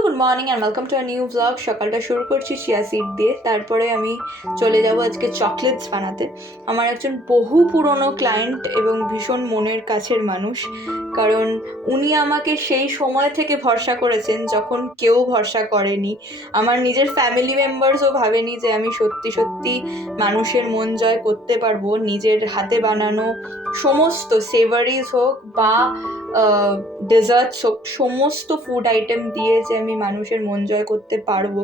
Hello, good morning and welcome to a new blog. সকালটা শুরু করছি চিয়া সিড দিয়ে, তারপরে আমি চলে যাব আজকে চকলেটস বানাতে। আমার একজন বহু পুরনো ক্লায়েন্ট এবং ভীষণ মনের কাছের মানুষ, কারণ উনি আমাকে সেই সময় থেকে ভরসা করেছেন যখন কেউ ভরসা করেনি। আমার নিজের ফ্যামিলি মেম্বার্সও ভাবেনি যে আমি সত্যি সত্যি মানুষের মন জয় করতে পারবো নিজের হাতে বানানো সমস্ত সেভারিজ হোক বা ডেজার্টস হোক, সমস্ত ফুড আইটেম দিয়ে যে আমি মানুষের মন জয় করতে পারবো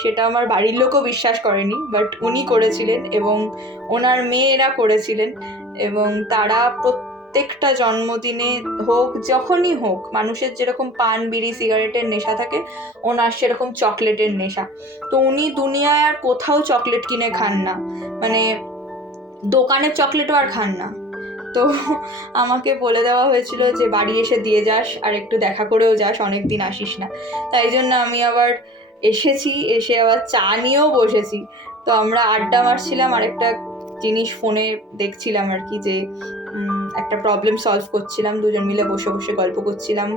সেটা আমার বাড়ির লোকও বিশ্বাস করেনি, বাট উনি করেছিলেন এবং ওনার মেয়েরা করেছিলেন। এবং তারা প্রত্যেকটা জন্মদিনে হোক, যখনই হোক, মানুষের যেরকম পান বিড়ি সিগারেটের নেশা থাকে, ওনার সেরকম চকলেটের নেশা। তো উনি দুনিয়ায় আর কোথাও চকলেট কিনে খান না, মানে দোকানের চকলেটও আর খান না। তো আমাকে বলে দেওয়া হয়েছিল যে বাড়ি এসে দিয়ে যাস আর একটু দেখা করেও যাস, অনেক দিন আসিস না। তাই জন্য আমি আবার এসেছি, এসে আবার চা নিয়েও বসেছি। তো আমরা আড্ডা মারছিলাম, আর একটা জিনিস ফোনে দেখছিলাম আর কি, যে একটা প্রবলেম সলভ করছিলাম, দুজন মিলে বসে বসে গল্প করছিলাম।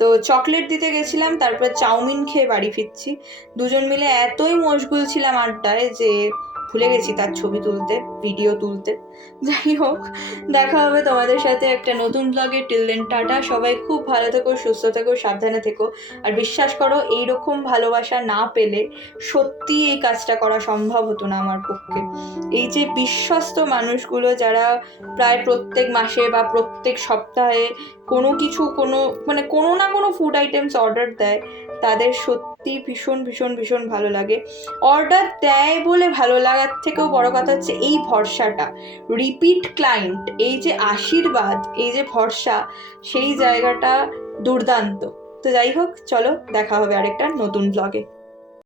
তো চকলেট দিতে গেছিলাম, তারপর চাউমিন খেয়ে বাড়ি ফিরছি। দুজন মিলে এতই মশগুল ছিলাম আড্ডায় যে ভুলে গেছি তার ছবি তুলতে, ভিডিও তুলতে। যাই হোক, দেখা হবে তোমাদের সাথে একটা নতুন ব্লগে। Till then tata. সবাই খুব ভালো থেকো, সুস্থ থেকো, সাবধানে থেকো। আর বিশ্বাস করো, এইরকম ভালোবাসা না পেলে সত্যি এই কাজটা করা সম্ভব হতো না আমার পক্ষে। এই যে বিশ্বস্ত মানুষগুলো যারা প্রায় প্রত্যেক মাসে বা প্রত্যেক সপ্তাহে কোনো না কোনো ফুড আইটেমস অর্ডার দেয়, তাদের সত্যি ভীষণ ভীষণ ভীষণ ভালো লাগে। অর্ডার দেয় বলে ভালো লাগার থেকেও বড় কথা হচ্ছে এই ভরসাটা, রিপিট ক্লায়েন্ট, এই যে আশীর্বাদ, এই যে ভরসা, সেই জায়গাটা দুর্দান্ত। তো যাই হোক, চলো দেখা হবে আরেকটা নতুন ব্লগে।